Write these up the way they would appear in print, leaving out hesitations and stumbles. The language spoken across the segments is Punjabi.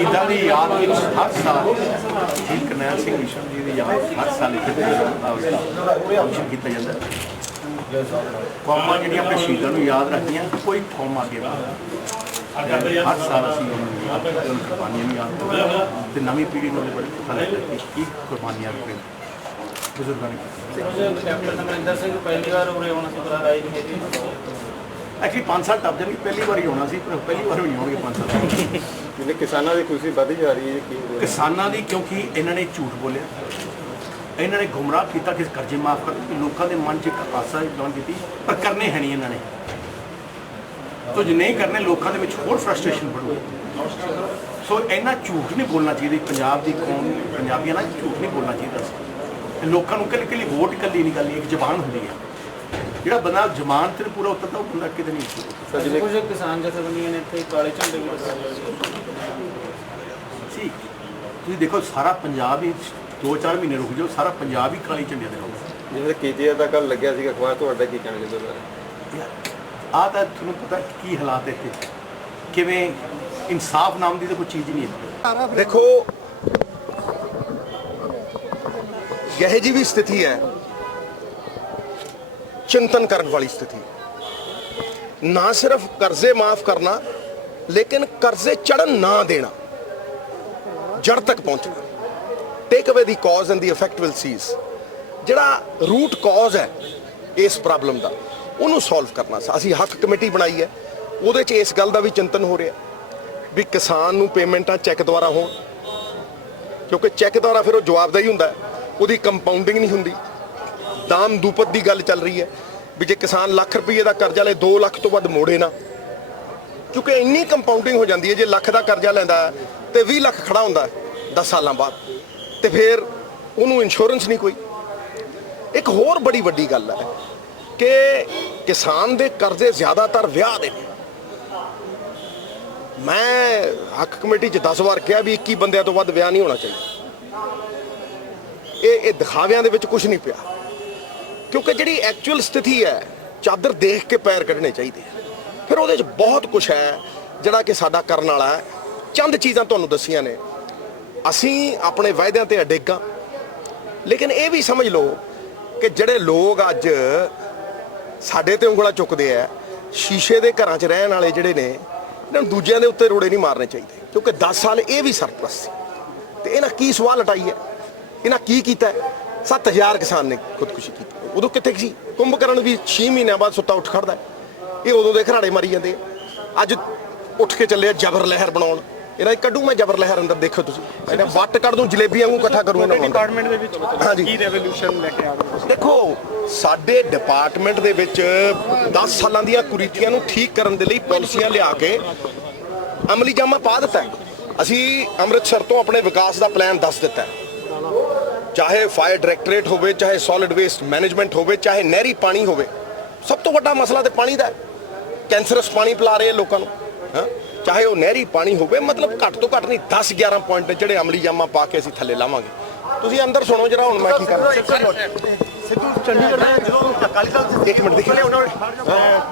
शहीदों की याद में हर साल शहीद करनैल सिंह मिशन जी की याद हर साल फंक्शन किया जाता है। कौमां जिहड़ियां अपने शहीदों को याद रखदियां कोई कौम आगे हर साल असीं उन्होंने याद करते कुर्बानियां भी याद करते तो नवीं पीढ़ी को बड़ी पता लगता है कि कुर्बानियां बुजुर्गों ने कैप्टन अमरिंदर सिंह पहली बार उरे होना से बड़ा राय नहीं थी एक्चुअली 5 साल टप जाएंगे पहली बार ही होना सी पर पहली बार भी नहीं होंगे 5 साल जिन्हें किसानों की खुशी बढ़ती जा रही है किसानों की क्योंकि इन्होंने झूठ बोलिया इन्होंने गुमराह किया कि कर्जे माफ कर लोगों के मन च एक आशा जॉन की पर करने है नहीं इन्होंने तो जो नहीं करने लोगों के होर फ्रस्ट्रेशन बढ़ूगी सो इन्ना झूठ नहीं बोलना चाहिए पंजाब की कौम पंजाबियों ना झूठ नहीं बोलना चाहिए लोगों को कल वोट कली नहीं गल एक जबान होंगी है ਜਿਹੜਾ ਬੰਦਾ ਜ਼ਮਾਨ ਤੇ ਪੂਰਾ ਉਤਰਦਾ ਉਹ ਬੰਦਾ ਕਿਤੇ ਨਹੀਂ ਉਤਰਦਾ ਕੁਝ ਕਿਸਾਨ ਜਥੇਬੰਦੀਆਂ ਨੇ ਇੱਥੇ ਕਾਲੇ ਝੰਡੇ ਵੀ ਸੀ ਤੁਸੀਂ ਦੇਖੋ ਸਾਰਾ ਪੰਜਾਬ ਹੀ 2-4 ਮਹੀਨੇ ਰੁਕ ਜਾਓ ਸਾਰਾ ਪੰਜਾਬ ਹੀ ਕਾਲੇ ਝੰਡੇ ਦੇ ਹੋਊਗਾ ਜਿਵੇਂ ਕੇਜੀਆ ਦਾ ਕੱਲ ਲੱਗਿਆ ਸੀਗਾ ਅਖਬਾਰ ਤੁਹਾਡਾ ਕੀ ਕਹਿਣਾ ਚਾਹੁੰਦੇ ਆ ਤਾਂ ਤੁਹਾਨੂੰ ਪਤਾ ਕੀ ਹਾਲਾਤ ਇੱਥੇ ਕਿਵੇਂ ਇਨਸਾਫ ਨਾਮ ਦੀ ਤਾਂ ਕੋਈ ਚੀਜ਼ ਨਹੀਂ ਹੈ ਦੇਖੋ यह जी भी स्थिति है चिंतन करने वाली स्थिति ना सिर्फ कर्जे माफ करना लेकिन कर्जे चढ़न ना देना जड़ तक पहुंचना take away the cause and the effect will cease जिहड़ा रूट कॉज है इस प्रॉब्लम का उन्होंने सॉल्व करना असी हक कमेटी बनाई है ਉਹਦੇ 'ਚ इस गल का भी चिंतन हो रहा भी किसान नूं पेमेंटां चैक द्वारा हो क्योंकि चैक द्वारा फिर वो जवाबदेही हुंदा है ਉਹਦੀ ਕੰਪਾਊਂਡਿੰਗ ਨਹੀਂ ਹੁੰਦੀ ਦਾਮ ਦੂਪਤ ਦੀ ਗੱਲ ਚੱਲ ਰਹੀ ਹੈ ਵੀ ਜੇ ਕਿਸਾਨ ਲੱਖ ਰੁਪਏ ਦਾ ਕਰਜ਼ਾ ਲੈ 2 ਲੱਖ ਤੋਂ ਵੱਧ ਮੋੜੇ ਨਾ ਕਿਉਂਕਿ ਇੰਨੀ ਕੰਪਾਊਂਡਿੰਗ ਹੋ ਜਾਂਦੀ ਹੈ ਜੇ ਲੱਖ ਦਾ ਕਰਜ਼ਾ ਲੈਂਦਾ ਤੇ 20 ਲੱਖ ਖੜਾ ਹੁੰਦਾ 10 ਸਾਲਾਂ ਬਾਅਦ ਤੇ ਫਿਰ ਉਹਨੂੰ ਇੰਸ਼ੋਰੈਂਸ ਨਹੀਂ ਕੋਈ ਇੱਕ ਹੋਰ ਬੜੀ ਵੱਡੀ ਗੱਲ ਹੈ ਕਿ ਕਿਸਾਨ ਦੇ ਕਰਜ਼ੇ ਜ਼ਿਆਦਾਤਰ ਵਿਆਹ ਦੇ ਨੇ ਮੈਂ ਹੱਕ ਕਮੇਟੀ 'ਚ 10 ਵਾਰ ਕਿਹਾ ਵੀ 21 ਬੰਦਿਆਂ ਤੋਂ ਵੱਧ ਵਿਆਹ ਨਹੀਂ ਹੋਣਾ ਚਾਹੀਦਾ ਇਹ ਦਿਖਾਵਿਆਂ ਦੇ ਵਿੱਚ ਕੁਝ ਨਹੀਂ ਪਿਆ ਕਿਉਂਕਿ ਜਿਹੜੀ ਐਕਚੁਅਲ ਸਥਿਤੀ ਹੈ ਚਾਦਰ ਦੇਖ ਕੇ ਪੈਰ ਕੱਢਣੇ ਚਾਹੀਦੇ ਫਿਰ ਉਹਦੇ 'ਚ ਬਹੁਤ ਕੁਝ ਹੈ ਜਿਹੜਾ ਕਿ ਸਾਡਾ ਕਰਨ ਵਾਲਾ ਹੈ ਚੰਦ ਚੀਜ਼ਾਂ ਤੁਹਾਨੂੰ ਦੱਸੀਆਂ ਨੇ ਅਸੀਂ ਆਪਣੇ ਵਾਅਦਿਆਂ ਤੇ ਅਡੇਗਾਂ ਲੇਕਿਨ ਇਹ ਵੀ ਸਮਝ ਲਓ ਕਿ ਜਿਹੜੇ ਲੋਕ ਅੱਜ ਸਾਡੇ ਤੇ ਉਂਗਲਾਂ ਚੁੱਕਦੇ ਆ ਸ਼ੀਸ਼ੇ ਦੇ ਘਰਾਂ 'ਚ ਰਹਿਣ ਵਾਲੇ ਜਿਹੜੇ ਨੇ ਇਹਨਾਂ ਨੂੰ ਦੂਜਿਆਂ ਦੇ ਉੱਤੇ ਰੋੜੇ ਨਹੀਂ ਮਾਰਨੇ ਚਾਹੀਦੇ ਕਿਉਂਕਿ 10 ਸਾਲ ਇਹ ਵੀ ਸਰਪਲਸ ਸੀ ਤੇ ਇਹਨਾਂ ਕੀ ਸਵਾਲ ਹਟਾਈ ਹੈ ਇਹਨਾਂ ਕੀ ਕੀਤਾ 7000 ਕਿਸਾਨ ਨੇ ਖੁਦਕੁਸ਼ੀ ਕੀਤੀ ਉਦੋਂ ਕਿੱਥੇ ਸੀ ਕੁੰਭਕਰਨ ਵੀ 6 ਮਹੀਨਿਆਂ ਬਾਅਦ ਸੁੱਤਾ ਉੱਠ ਖੜਦਾ ਇਹ ਉਦੋਂ ਦੇ ਘਰਾੜੇ ਮਾਰੀ ਜਾਂਦੇ ਅੱਜ ਉੱਠ ਕੇ ਚੱਲੇ ਜਬਰ ਲਹਿਰ ਬਣਾਉਣ ਇਹਨਾਂ ਦੀ ਕੱਢੂ ਮੈਂ ਜਬਰ ਲਹਿਰ ਅੰਦਰ ਦੇਖੋ ਤੁਸੀਂ ਇਹਨਾਂ ਵੱਟ ਕੱਢ ਦੂੰ ਜਲੇਬੀਆਂ ਨੂੰ ਇਕੱਠਾ ਕਰੂੰ ਇਹਨਾਂ ਡਿਪਾਰਟਮੈਂਟ ਦੇ ਵਿੱਚ ਹਾਂਜੀ ਕੀ ਰੈਵੋਲੂਸ਼ਨ ਲੈ ਕੇ ਆ ਰਹੇ ਦੇਖੋ ਸਾਡੇ ਡਿਪਾਰਟਮੈਂਟ ਦੇ ਵਿੱਚ 10 ਸਾਲਾਂ ਦੀਆਂ ਕੁਰੀਤੀਆਂ ਨੂੰ ਠੀਕ ਕਰਨ ਦੇ ਲਈ ਪਾਲਿਸੀਆਂ ਲਿਆ ਕੇ ਅਮਲੀ ਜਾਮਾ ਪਾ ਦਿੱਤਾ ਅਸੀਂ ਅੰਮ੍ਰਿਤਸਰ ਤੋਂ ਆਪਣੇ ਵਿਕਾਸ ਦਾ ਪਲਾਨ ਦੱਸ ਦਿੱਤਾ ਚਾਹੇ ਫਾਇਰ ਡਾਇਰੈਕਟੋਰੇਟ ਹੋਵੇ ਚਾਹੇ ਸੋਲਿਡ ਵੇਸਟ ਮੈਨੇਜਮੈਂਟ ਹੋਵੇ ਚਾਹੇ ਨਹਿਰੀ ਪਾਣੀ ਹੋਵੇ ਸਭ ਤੋਂ ਵੱਡਾ ਮਸਲਾ ਤੇ ਪਾਣੀ ਦਾ ਕੈਂਸਰਸ ਪਾਣੀ ਪਿਲਾ ਰਹੇ ਲੋਕਾਂ ਨੂੰ ਚਾਹੇ ਉਹ ਨਹਿਰੀ ਪਾਣੀ ਹੋਵੇ ਮਤਲਬ ਘੱਟ ਤੋਂ ਘੱਟ ਨਹੀਂ 10-11 ਪੁਆਇੰਟ ਜਿਹੜੇ ਅਮਲੀ ਜਾਮਾ ਪਾ ਕੇ ਅਸੀਂ ਥੱਲੇ ਲਾਵਾਂਗੇ ਤੁਸੀਂ ਅੰਦਰ ਸੁਣੋ ਜਰਾ ਹੁਣ ਮੈਂ ਕੀ ਕਰਨਾ ਸਿੱਧੂ ਚੰਡੀਗੜ੍ਹ ਦੇ ਜਦੋਂ ਅਕਾਲੀ ਦਲ ਇੱਕ ਮਿੰਟ ਦੇਖੋ ਉਹਨਾਂ ਨੇ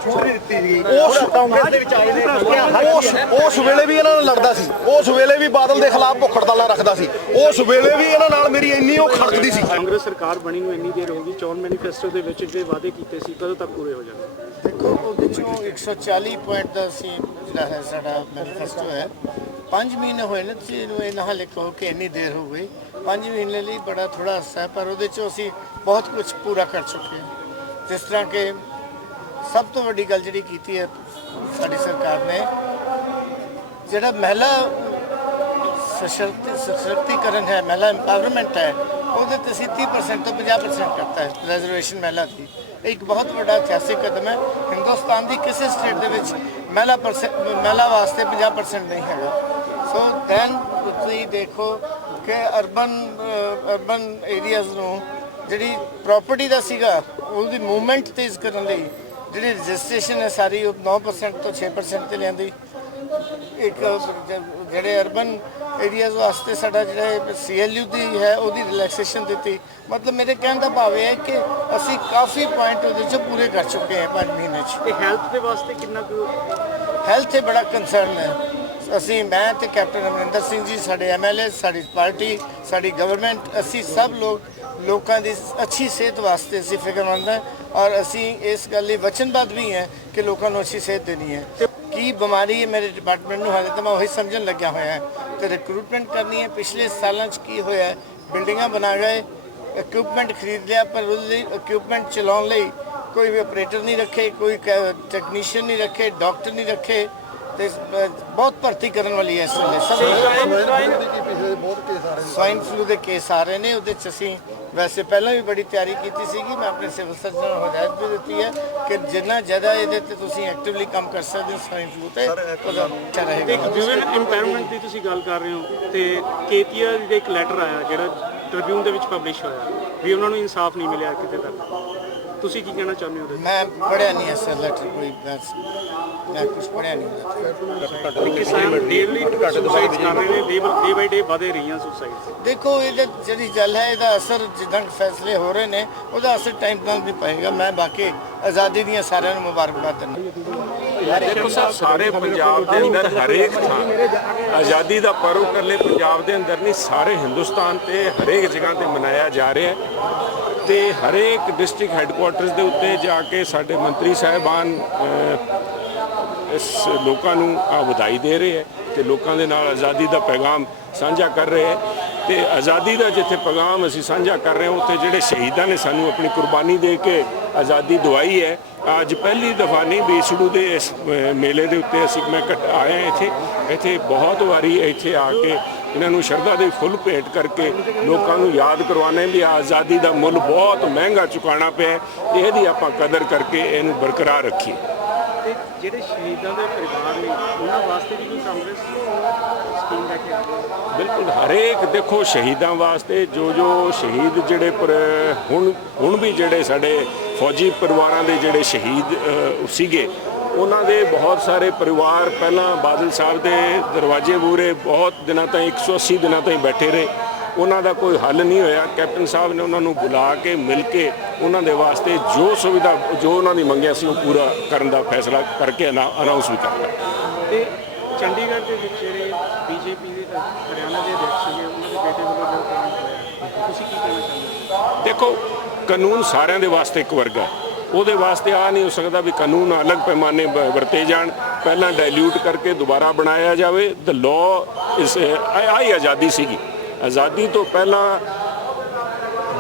ਛੁੱਟ ਦਿੱਤੀ ਸੀ ਉਸ ਕਾਂਗਰਸ ਦੇ ਵਿੱਚ ਆਏ ਨੇ ਉਸ ਵੇਲੇ ਵੀ ਇਹਨਾਂ ਨਾਲ ਲੜਦਾ ਸੀ ਉਸ ਵੇਲੇ ਵੀ ਬਾਦਲ ਦੇ ਖਿਲਾਫ ਭੁੱਖ ਹੜਤਾਲਾਂ ਰੱਖਦਾ ਸੀ ਉਸ ਵੇਲੇ ਵੀ ਇਹਨਾਂ ਨਾਲ ਮੇਰੀ ਇੰਨੀ ਉਹ ਖੜਕਦੀ ਸੀ ਕਾਂਗਰਸ ਸਰਕਾਰ ਬਣੀ ਨੂੰ ਇੰਨੀ ਦੇਰ ਹੋ ਗਈ ਚੋਣ ਮੈਨੀਫੈਸਟੋ ਦੇ ਵਿੱਚ ਜਿਹੜੇ ਵਾਅਦੇ ਕੀਤੇ ਸੀ ਕਦੋਂ ਤੱਕ ਪੂਰੇ ਹੋ ਜਾਣਗੇ ਦੇਖੋ ਉਹਦੇ ਚੋਂ 140 ਪੁਆਇੰਟ ਦਾ ਸੀ ਜਿਹੜਾ ਹੈ ਸਾਡਾ ਮੈਨੀਫੈਸਟੋ ਹੈ 5 ਮਹੀਨੇ ਹੋਏ ਨੇ ਤੁਸੀਂ ਇਹਨੂੰ ਇਹ ਨਾ ਲਿਖੋ ਕਿ ਇੰਨੀ ਦੇਰ ਹੋ ਗਈ 5 ਮਹੀਨੇ ਲਈ ਬੜਾ ਥੋੜਾ ਅਰਸਾ ਹੈ ਪਰ ਉਹਦੇ 'ਚੋਂ ਅਸੀਂ ਬਹੁਤ ਕੁਝ ਪੂਰਾ ਕਰ ਚੁੱਕੇ ਹਾਂ ਜਿਸ ਤਰ੍ਹਾਂ ਕਿ ਸਭ ਤੋਂ ਵੱਡੀ ਗੱਲ ਜਿਹੜੀ ਕੀਤੀ ਹੈ ਸਾਡੀ ਸਰਕਾਰ ਨੇ ਜਿਹੜਾ ਮਹਿਲਾ सशक्तिकरण है महिला एम्पावरमेंट है ਉਹਦੇ ਤੇ 30% ਤੋਂ 50% ਕਰਤਾ ਹੈ ਰਿਜ਼ਰਵੇਸ਼ਨ ਮਹਿਲਾ ਦੀ ਇੱਕ ਬਹੁਤ ਵੱਡਾ ਇਤਿਹਾਸਿਕ ਕਦਮ ਹੈ ਹਿੰਦੁਸਤਾਨ ਦੀ ਕਿਸੇ ਸਟੇਟ ਦੇ ਵਿੱਚ ਮਹਿਲਾ ਵਾਸਤੇ 50% ਨਹੀਂ ਹੈਗਾ ਸੋ ਦੈਨ ਤੁਸੀਂ ਦੇਖੋ ਕਿ ਅਰਬਨ ਏਰੀਆਜ਼ ਨੂੰ ਜਿਹੜੀ ਪ੍ਰਾਪਰਟੀ ਦਾ ਸੀਗਾ ਉਹਦੀ ਮੂਵਮੈਂਟ ਤੇਜ਼ ਕਰਨ ਲਈ ਜਿਹੜੀ ਰਜਿਸਟ੍ਰੇਸ਼ਨ ਹੈ ਸਾਰੀ ਉਹ 9% ਤੋਂ 6% ਤੇ ਲਿਆਂਦੀ ਇੱਕ ਜਿਹੜੇ ਅਰਬਨ एरियाज वास्ते साडा जिहड़ा CLU दी है ਉਹਦੀ रिलैक्सेशन ਦਿੱਤੀ मतलब मेरे कहने का भाव है कि ਅਸੀਂ काफ़ी पॉइंट ਉਹਦੇ 'ਚ पूरे कर चुके हैं 5 महीने 'ਚ ਤੇ ਹੈਲਥ ਦੇ ਵਾਸਤੇ ਕਿੰਨਾ ਕੁ हेल्थ से बड़ा कंसर्न है ਅਸੀਂ ਮੈਂ ਤੇ ਕੈਪਟਨ ਅਮਰਿੰਦਰ ਸਿੰਘ ਜੀ, ਸਾਡੇ MLA, ਸਾਡੀ ਪਾਰਟੀ, ਸਾਡੀ ਗਵਰਨਮੈਂਟ, ਅਸੀਂ ਸਭ ਲੋਕਾਂ ਦੀ ਅੱਛੀ ਸਿਹਤ ਵਾਸਤੇ ਅਸੀਂ ਫਿਕਰਮੰਦ ਹਾਂ ਔਰ ਅਸੀਂ ਇਸ ਗੱਲ ਲਈ ਵਚਨਬੱਧ ਵੀ ਹਾਂ ਕਿ ਲੋਕਾਂ ਨੂੰ ਅੱਛੀ ਸਿਹਤ ਦੇਣੀ ਹੈ। ਕੀ ਬਿਮਾਰੀ ਹੈ ਮੇਰੇ ਡਿਪਾਰਟਮੈਂਟ ਨੂੰ, ਹਾਲੇ ਤਾਂ ਮੈਂ ਉਹੀ ਸਮਝਣ ਲੱਗਿਆ ਹੋਇਆ ਤੇ ਰਿਕਰੂਟਮੈਂਟ ਕਰਨੀ ਹੈ। ਪਿਛਲੇ ਸਾਲਾਂ 'ਚ ਕੀ ਹੋਇਆ, ਬਿਲਡਿੰਗਾਂ ਬਣਾ ਗਏ, ਇਕਵਿਪਮੈਂਟ ਖਰੀਦ ਲਿਆ, ਪਰ ਉਹਦੇ ਇਕਵਿਪਮੈਂਟ ਚਲਾਉਣ ਲਈ ਕੋਈ ਵੀ ਆਪਰੇਟਰ ਨਹੀਂ ਰੱਖੇ, ਕੋਈ ਟੈਕਨੀਸ਼ੀਅਨ ਨਹੀਂ ਰੱਖੇ, ਡਾਕਟਰ ਨਹੀਂ ਰੱਖੇ ਤੇ ਬਹੁਤ ਭਰਤੀ ਕਰਨ ਵਾਲੀ ਹੈ ਇਸ ਵੇਲੇ। ਸਵਾਈਨ ਫਲੂ ਦੇ ਕੇਸ ਆ ਰਹੇ ਨੇ, ਉਹਦੇ 'ਚ ਅਸੀਂ ਵੈਸੇ ਪਹਿਲਾਂ ਵੀ ਬੜੀ ਤਿਆਰੀ ਕੀਤੀ ਸੀਗੀ। ਮੈਂ ਆਪਣੇ ਸਿਵਲ ਸਰਜਨ ਨੂੰ ਹਦਾਇਤ ਵੀ ਦਿੱਤੀ ਹੈ ਕਿ ਜਿੰਨਾ ਜ਼ਿਆਦਾ ਇਹਦੇ ਤੇ ਤੁਸੀਂ ਐਕਟਿਵਲੀ ਕੰਮ ਕਰ ਸਕਦੇ ਹੋ ਸਵਾਈਨ ਫਲੂ ਤੇ, ਉਹਦਾ ਅੱਛਾ ਰਹੇਗਾ। ਇੱਕ ਵਿਮਨ ਇੰਪਾਵਰਮੈਂਟ ਦੀ ਤੁਸੀਂ ਗੱਲ ਕਰ ਰਹੇ ਹੋ ਤੇ ਕੇਤੀਆ ਦੇ ਇੱਕ ਲੈਟਰ ਆਇਆ ਜਿਹੜਾ ਟ੍ਰਿਬਿਊਨ ਦੇ ਵਿੱਚ ਪਬਲਿਸ਼ ਹੋਇਆ ਵੀ ਉਹਨਾਂ ਨੂੰ ਇਨਸਾਫ ਨਹੀਂ ਮਿਲਿਆ ਕਿਤੇ ਤੱਕ, ਤੁਸੀਂ ਕੀ ਕਹਿਣਾ ਚਾਹੁੰਦੇ ਹੋ ਉਹਦੇ? ਮੈਂ ਪੜ੍ਹਿਆ ਨਹੀਂ ਐਸਾ ਲੈਟਰ, ਕੋਈ ਮੈਂ ਕੁਝ ਪੜ੍ਹਿਆ ਨਹੀਂ ਉਹਦੇ। ਕਿਸਾਨ ਡੇਲੀ ਸੁਸਾਈਡ ਕਰ ਰਹੇ ਨੇ, ਡੇ ਬਾਈ ਡੇ ਵਧੇ ਰਹੀਆਂ ਸੁਸਾਈਡ। ਦੇਖੋ ਇਹਦੇ ਜਿਹੜੀ ਗੱਲ ਹੈ, ਇਹਦਾ ਅਸਰ ਜਿੱਦਾਂ ਫੈਸਲੇ ਹੋ ਰਹੇ ਨੇ ਉਹਦਾ ਅਸਰ ਟਾਈਮ ਨਾਲ ਵੀ ਪਏਗਾ। ਮੈਂ ਬਾਕੀ ਆਜ਼ਾਦੀ ਦੀਆਂ ਸਾਰਿਆਂ ਨੂੰ ਮੁਬਾਰਕਬਾਦ ਦਿੰਦਾ। ਦੇਖੋ ਸਰ, ਸਾਰੇ ਪੰਜਾਬ ਦੇ ਅੰਦਰ ਹਰੇਕ ਥਾਂ ਆਜ਼ਾਦੀ ਦਾ ਪਰਵ ਇਕੱਲੇ ਪੰਜਾਬ ਦੇ ਅੰਦਰ ਨਹੀਂ, ਸਾਰੇ ਹਿੰਦੁਸਤਾਨ ਤੇ ਹਰੇਕ ਜਗ੍ਹਾ ਤੇ ਮਨਾਇਆ ਜਾ ਰਿਹਾ ਹੈ ਤੇ ਹਰੇਕ ਡਿਸਟ੍ਰਿਕਟ ਹੈੱਡਕੁਆਟਰਸ ਦੇ ਉੱਤੇ ਜਾ ਕੇ ਸਾਡੇ ਮੰਤਰੀ ਸਾਹਿਬਾਨ ਇਸ ਲੋਕਾਂ ਨੂੰ ਵਧਾਈ ਦੇ ਰਹੇ ਹੈ ਤੇ ਲੋਕਾਂ ਦੇ ਨਾਲ ਆਜ਼ਾਦੀ ਦਾ ਪੈਗਾਮ ਸਾਂਝਾ ਕਰ ਰਹੇ ਹੈ ਤੇ ਆਜ਼ਾਦੀ ਦਾ ਜਿੱਥੇ ਪੈਗਾਮ ਅਸੀਂ ਸਾਂਝਾ ਕਰ ਰਹੇ ਹਾਂ ਉੱਥੇ ਜਿਹੜੇ ਸ਼ਹੀਦਾਂ ਨੇ ਸਾਨੂੰ ਆਪਣੀ ਕੁਰਬਾਨੀ ਦੇ ਕੇ ਆਜ਼ਾਦੀ ਦਵਾਈ ਹੈ। ਅੱਜ ਪਹਿਲੀ ਦਫਾ ਨਹੀਂ, ਬੀਸੜੂ ਦੇ ਇਸ ਮੇਲੇ ਦੇ ਉੱਤੇ ਅਸੀਂ ਮੈਂ ਆਇਆ ਇੱਥੇ ਬਹੁਤ ਵਾਰੀ ਇੱਥੇ ਆ ਕੇ ਇਹਨਾਂ ਨੂੰ ਸ਼ਰਧਾ ਦੇ ਫੁੱਲ ਭੇਟ ਕਰਕੇ ਲੋਕਾਂ ਨੂੰ ਯਾਦ ਕਰਵਾਉਣਾ ਵੀ ਆਜ਼ਾਦੀ ਦਾ ਮੁੱਲ ਬਹੁਤ ਮਹਿੰਗਾ ਚੁਕਾਉਣਾ ਪਿਆ, ਇਹਦੀ ਆਪਾਂ ਕਦਰ ਕਰਕੇ ਇਹਨੂੰ ਬਰਕਰਾਰ ਰੱਖੀਏ। ਤੇ ਜਿਹੜੇ ਸ਼ਹੀਦਾਂ ਦੇ ਪਰਿਵਾਰ ਨੇ ਉਹਨਾਂ ਵਾਸਤੇ ਵੀ ਕੋਈ ਕਾਂਗਰਸ ਸਕੀਮ ਲੈ ਕੇ ਆ ਰਹੀ ਹੈ? ਬਿਲਕੁਲ, ਹਰੇਕ ਦੇਖੋ ਸ਼ਹੀਦਾਂ ਵਾਸਤੇ ਜੋ ਸ਼ਹੀਦ ਜਿਹੜੇ ਹੁਣ ਵੀ ਜਿਹੜੇ ਸਾਡੇ ਫੌਜੀ ਪਰਿਵਾਰਾਂ ਦੇ ਜਿਹੜੇ ਸ਼ਹੀਦ ਸੀਗੇ ਉਹਨਾਂ ਦੇ ਬਹੁਤ ਸਾਰੇ ਪਰਿਵਾਰ ਪਹਿਲਾਂ ਬਾਦਲ ਸਾਹਿਬ ਦੇ ਦਰਵਾਜ਼ੇ ਮੂਹਰੇ ਬਹੁਤ ਦਿਨਾਂ ਤਾਈਂ 180 ਦਿਨਾਂ ਤਾਈਂ ਬੈਠੇ ਰਹੇ, ਉਹਨਾਂ ਦਾ ਕੋਈ ਹੱਲ ਨਹੀਂ ਹੋਇਆ। ਕੈਪਟਨ ਸਾਹਿਬ ਨੇ ਉਹਨਾਂ ਨੂੰ ਬੁਲਾ ਕੇ ਮਿਲ ਕੇ ਉਹਨਾਂ ਦੇ ਵਾਸਤੇ ਜੋ ਸੁਵਿਧਾ ਜੋ ਉਹਨਾਂ ਦੀ ਮੰਗਿਆ ਸੀ ਉਹ ਪੂਰਾ ਕਰਨ ਦਾ ਫੈਸਲਾ ਕਰਕੇ ਅਨਾਉਂਸ ਵੀ ਕਰਤਾ। ਤੇ ਚੰਡੀਗੜ੍ਹ ਦੇ ਵਿੱਚ ਜਿਹੜੇ BJP ਦੇ ਹਰਿਆਣਾ ਦੇ ਅਧਿਕਸ਼ ਸੀਗੇ ਉਹਨਾਂ ਦੇ ਬੇਟੇ ਵੱਲੋਂ ਜੋ ਕੰਮ ਹੋਇਆ, ਤੁਸੀਂ ਕੀ ਕਹਿਣਾ ਚਾਹੁੰਦੇ ਹੋ? ਦੇਖੋ, ਕਾਨੂੰਨ ਸਾਰਿਆਂ ਦੇ ਵਾਸਤੇ ਇੱਕ ਵਰਗਾ, ਉਹਦੇ ਵਾਸਤੇ ਆ ਨਹੀਂ ਹੋ ਸਕਦਾ ਵੀ ਕਾਨੂੰਨ ਅਲੱਗ ਪੈਮਾਨੇ ਵਰਤੇ ਜਾਣ, ਪਹਿਲਾਂ ਡਾਇਲਿਊਟ ਕਰਕੇ ਦੁਬਾਰਾ ਬਣਾਇਆ ਜਾਵੇ। ਦ ਲਾਅ ਇਸ ਆਈ ਆਜ਼ਾਦੀ ਸੀਗੀ, ਆਜ਼ਾਦੀ ਤੋਂ ਪਹਿਲਾਂ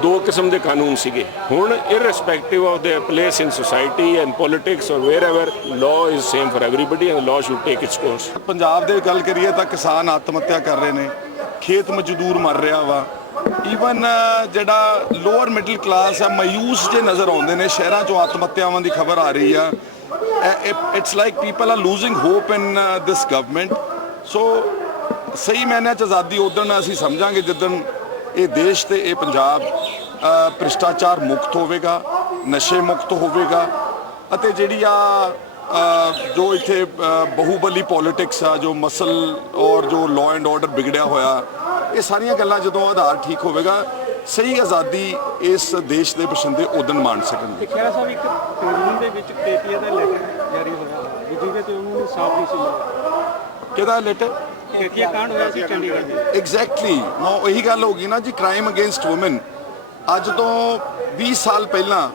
ਦੋ ਕਿਸਮ ਦੇ ਕਾਨੂੰਨ ਸੀਗੇ। ਹੁਣ irrespective of the place in society and politics ਔਰ wherever, law is same for everybody and law should take its course. Punjab ਦੇ ਗੱਲ ਕਰੀਏ ਤਾਂ ਕਿਸਾਨ ਆਤਮ ਹੱਤਿਆ ਕਰ ਰਹੇ ਨੇ, ਖੇਤ ਮਜ਼ਦੂਰ ਮਰ ਰਿਹਾ ਵਾ, ਈਵਨ ਜਿਹੜਾ ਲੋਅਰ ਮਿਡਲ ਕਲਾਸ ਆ ਮਾਯੂਸ ਜੇ ਨਜ਼ਰ ਆਉਂਦੇ ਨੇ। ਸ਼ਹਿਰਾਂ 'ਚੋਂ ਆਤਮ ਹੱਤਿਆਵਾਂ ਦੀ ਖਬਰ ਆ ਰਹੀ ਆ। It's like people are losing hope in this government. So ਸਹੀ ਮਾਇਨਿਆਂ 'ਚ ਆਜ਼ਾਦੀ ਉਦਣ ਅਸੀਂ ਸਮਝਾਂਗੇ ਜਿੱਦਣ ਇਹ ਦੇਸ਼ ਤੇ ਇਹ ਪੰਜਾਬ ਭ੍ਰਿਸ਼ਟਾਚਾਰ ਮੁਕਤ ਹੋਵੇਗਾ, ਨਸ਼ੇ ਮੁਕਤ ਹੋਵੇਗਾ ਅਤੇ ਜਿਹੜੀ ਜੋ ਇੱਥੇ ਬਹੁਬਲੀ ਪੋਲਿਟਿਕਸ ਆ, ਜੋ ਮਸਲ ਔਰ ਜੋ ਲਾਅ ਐਂਡ ਆਰਡਰ ਵਿਗੜਿਆ ਹੋਇਆ, ਇਹ ਸਾਰੀਆਂ ਗੱਲਾਂ ਜਦੋਂ ਆਧਾਰ ਠੀਕ ਹੋਵੇਗਾ, ਸਹੀ ਆਜ਼ਾਦੀ ਇਸ ਦੇਸ਼ ਦੇ ਬਸ਼ਿੰਦੇ ਉਦਣ ਮਾਣ ਸਕਣਗੇ। ਖਹਿਰਾ ਸਾਹਿਬ, ਇੱਕ ਕਾਨੂੰਨ ਦੇ ਵਿੱਚ ਕੇਤੀਆ ਦਾ ਲੈਟਰ ਜਾਰੀ ਹੋਇਆ ਜਿਹਦੇ ਤੇ ਉਹਨੂੰ ਇਨਸਾਫ ਨਹੀਂ ਸੀ ਮਿਲਿਆ। ਕਿਹਦਾ ਲੈਟਰ? ਕੇਤੀਆ ਕਾਂਡ ਹੋਇਆ ਸੀ ਚੰਡੀਗੜ੍ਹ ਦੇ। ਐਗਜ਼ੈਕਟਲੀ ਨਾ ਇਹੀ ਗੱਲ ਹੋ ਗਈ ਨਾ ਜੀ, ਕ੍ਰਾਈਮ ਅਗੇਂਸਟ ਵੂਮਨ। ਅੱਜ ਤੋਂ 20 ਸਾਲ ਪਹਿਲਾਂ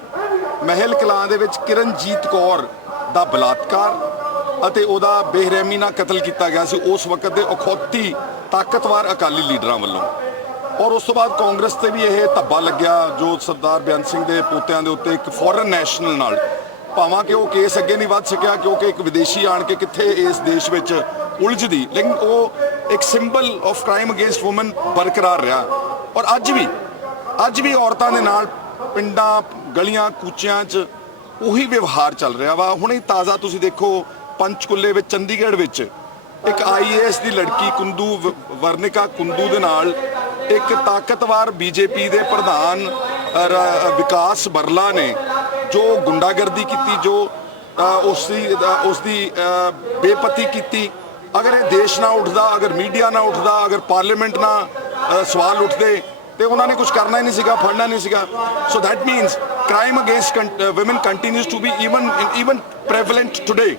ਮਹਿਲ ਕਲਾਂ ਦੇ ਵਿੱਚ ਕਿਰਨਜੀਤ ਕੌਰ ਦਾ ਬਲਾਤਕਾਰ ਅਤੇ ਉਹਦਾ ਬੇਰਹਿਮੀ ਨਾਲ ਕਤਲ ਕੀਤਾ ਗਿਆ ਸੀ ਉਸ ਵਕਤ ਦੇ ਅਖੌਤੀ ਤਾਕਤਵਰ ਅਕਾਲੀ ਲੀਡਰਾਂ ਵੱਲੋਂ। ਔਰ ਉਸ ਤੋਂ ਬਾਅਦ ਕਾਂਗਰਸ ਤੇ ਵੀ ਇਹ ਧੱਬਾ ਲੱਗਿਆ ਜੋ ਸਰਦਾਰ ਬੇਅੰਤ ਸਿੰਘ ਦੇ ਪੋਤਿਆਂ ਦੇ ਉੱਤੇ ਇੱਕ ਫੋਰਨ ਨੈਸ਼ਨਲ ਨਾਲ, ਭਾਵਾਂ ਕਿ ਉਹ ਕੇਸ ਅੱਗੇ ਨਹੀਂ ਵੱਧ ਸਕਿਆ ਕਿਉਂਕਿ ਇੱਕ ਵਿਦੇਸ਼ੀ ਆਣ ਕੇ ਕਿੱਥੇ ਇਸ ਦੇਸ਼ ਵਿੱਚ ਉਲਝਦੀ, ਲੇਕਿਨ ਉਹ ਇੱਕ symbol of crime against woman ਬਰਕਰਾਰ ਰਿਹਾ। ਔਰ ਅੱਜ ਵੀ ਔਰਤਾਂ ਦੇ ਨਾਲ ਪਿੰਡਾਂ ਗਲੀਆਂ ਕੂਚਿਆਂ 'ਚ ਉਹੀ ਵਿਵਹਾਰ ਚੱਲ ਰਿਹਾ ਵਾ। ਹੁਣੇ ਤਾਜ਼ਾ ਤੁਸੀਂ ਦੇਖੋ ਪੰਚਕੁਲੇ ਵਿੱਚ, ਚੰਡੀਗੜ੍ਹ ਵਿੱਚ ਇੱਕ IAS ਦੀ ਲੜਕੀ ਕੁੰਦੂ ਵਰਨਿਕਾ ਕੁੰਦੂ ਦੇ ਨਾਲ ਇੱਕ ਤਾਕਤਵਰ BJP ਦੇ ਪ੍ਰਧਾਨ ਵਿਕਾਸ ਬਰਲਾ ਨੇ ਜੋ ਗੁੰਡਾਗਰਦੀ ਕੀਤੀ, ਜੋ ਉਸ ਦੀ ਬੇਪਤੀ ਕੀਤੀ। ਅਗਰ ਇਹ ਦੇਸ਼ ਨਾ ਉੱਠਦਾ, ਅਗਰ ਮੀਡੀਆ ਨਾ ਉੱਠਦਾ, ਅਗਰ ਪਾਰਲੀਮੈਂਟ ਨਾ ਸਵਾਲ ਉੱਠਦੇ ਤੇ ਉਹਨਾਂ ਨੇ ਕੁਝ ਕਰਨਾ ਹੀ ਨਹੀਂ ਸੀਗਾ, ਫੜਨਾ ਨਹੀਂ ਸੀਗਾ। So that means crime against women continues to be even prevalent today.